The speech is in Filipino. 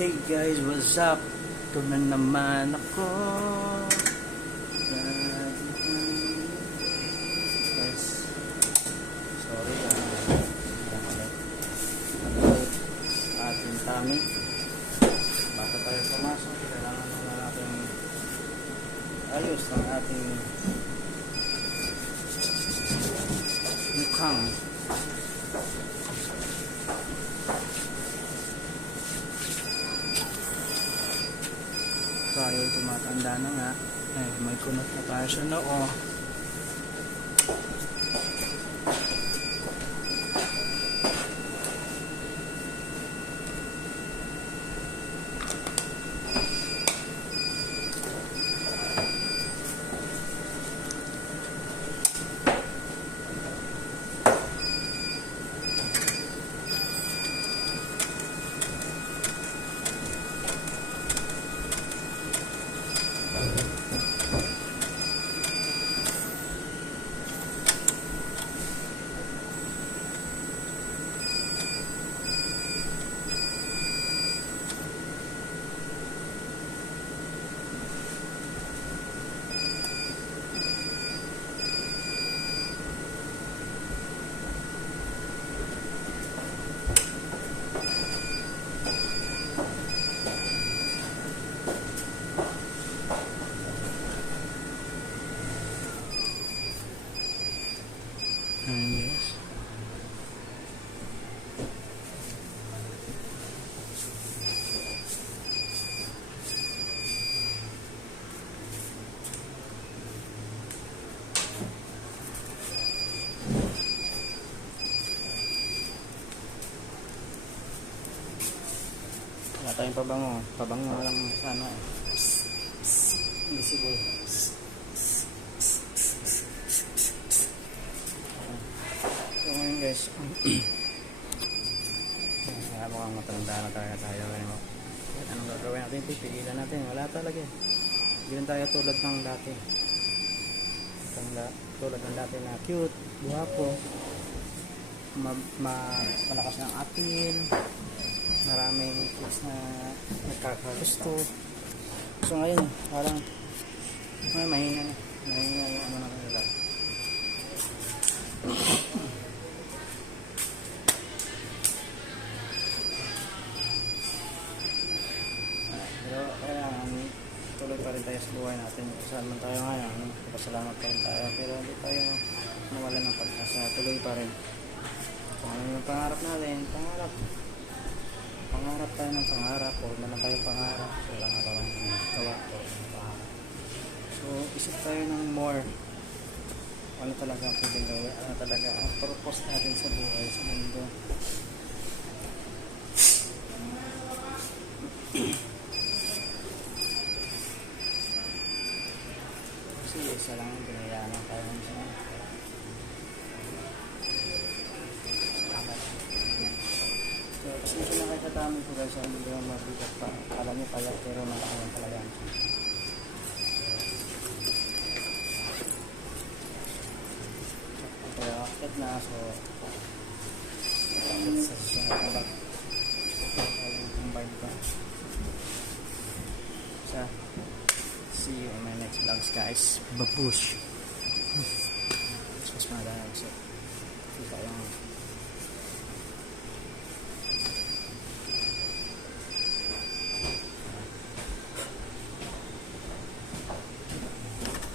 Hey guys, what's up? Ito na naman ako. Guys, sorry ating tummy. Bago tayo pumasok, kailangan na natin ayos ang ating mukhang. Tayo tumatanda na nga. Ay, may kunot na tayo sa noo. Yes. Wala tayong pabango. Pabango lang sana eh. Invisible. So ngayon guys, kaya mukhang matanda na tayo ngayon. Anong gagawin natin? Pipigilan natin. Wala talaga eh. Hindi rin tayo tulad ng dati. Tulad ng dati na cute, buhapo, malakas ng appeal, maraming kids na nagkakagusto. So ngayon, parang mahina na. Mahina yung ano naman nila. Pero kailangan tuloy pa rin tayo sa buhay natin. Saan man tayo ngayon, pasalamat pa rin tayo. Pero hindi tayo nawala ng pag-asa. Tuloy pa rin. Kung ano yung pangarap natin, pangarap tayo ng pangarap. Huwag na lang tayo pangarap. Wala nga ba ng gawa. So isip tayo ng more. Ano talaga ang pwedeng gawin? Ano talaga ang purpose natin sa buhay, sa mundo? Kasi isa lang yung pinayaan tayo sa so, pasensya na kayo katami ko guys, hindi naman mabigat pa. Alam niyo payat pero nakakayang pala yan. Kaya akit na, so akit sa susunod na bag. Ayun, combine pa. So, see you in my next vlogs guys. Babush! Mas madami. So, kita lang.